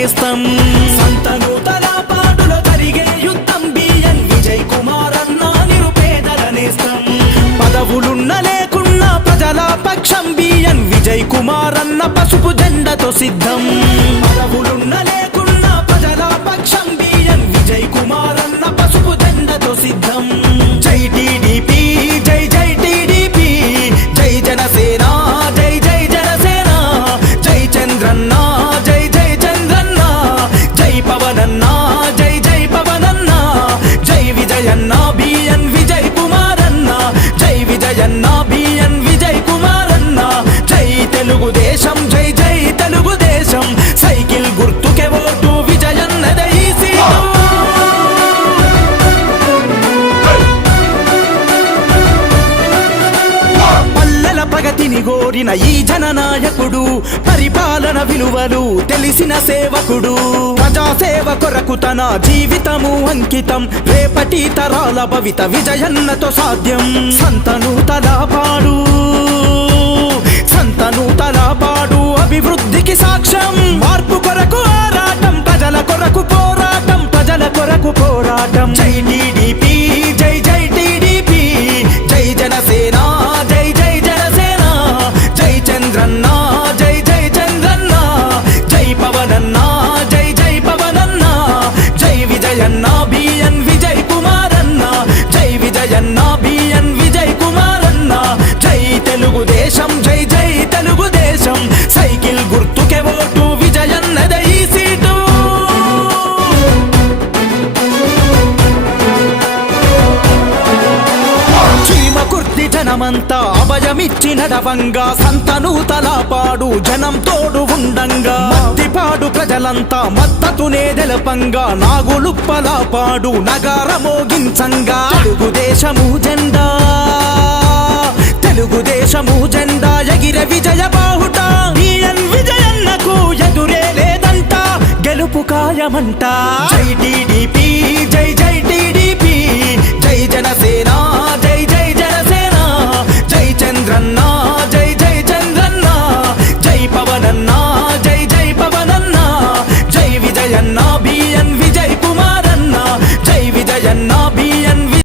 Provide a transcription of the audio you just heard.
నేస్తం సంతనూతల పాడులో జరిగే యుద్ధం బిఎన్ విజయ్ కుమార్ అన్న నిరుపేదల నేస్తం పదవులున్న లేకున్నా ప్రజల పక్షం బిఎన్ విజయ్ కుమార్ అన్న పసుపు జెండతో సిద్ధం పదవులున్న లేకున్నా ప్రజల పక్షం బిఎన్ విజయ్ కుమార్ అన్న పసుపు జెండతో సిద్ధం జై టీడీపీ జై జై టీడీపీ జై జనసేన జై జై జనసేన జై చంద్రన్న జై జై చంద్రన్న జై పవనన్న జై జై పవనన్న జై విజయన్న బిఎన్ విజయ్ కుమార్ అన్న జై విజయన్న బిఎన్ విజయ్ కుమార్ అన్న జై తెలుగుదేశం జై జై తెలుగుదేశం సైకిల్ గుర్తుకే ఓటు విజయన్నదే ఈ సీటు ప్రగతిని గోరిన ఈ జననాయకుడు పరిపాలన విలువలు తెలిసిన సేవకుడు ప్రజాసేవ కొరకు తన జీవితము అంకితం రేపటి తరాల భవిత విజయన్నతో సాధ్యం సంతనూతల పాడు అభివృద్ధికి సాక్ష్యం మార్పు కొరకు ఆరాటం ప్రజల కొరకు పోరాటం ప్రజల కొరకు పోరాటం జై టీడీపీ జై జై టీడీపీ జై జనసేన జై జై జనసేన జై చంద్రన్న జై జై చంద్రన్న జై పవనన్న జై జై పవనన్న జై విజయన్న బిఎన్ విజయ్ కుమార్ అన్న జై విజయన్న బిఎన్ విజయ్ కుమార్ అన్న జై తెలుగుదేశం జై జై తెలుగుదేశం సైకిల్ గుర్తుకే ఓటు విజయన్నదే ఈ సీటు చీమకుర్తి జనమంతా అభయమిచ్చి నడవంగా సంతనూతల పాడు జనం తోడు ఉండంగా మత్తిపాడు ప్రజలంతా మద్దతునే తెలపంగా నాగులుప్పల పాడు నగార మోగించంగా తెలుగుదేశము జెండా ఎగిరే విజయ బాహుట బిఎన్ విజయన్నకు ఎదురే లేదంట గెలుపు ఖాయమంట జై టీడీపీ జై జై టీడీపీ జై జనసేన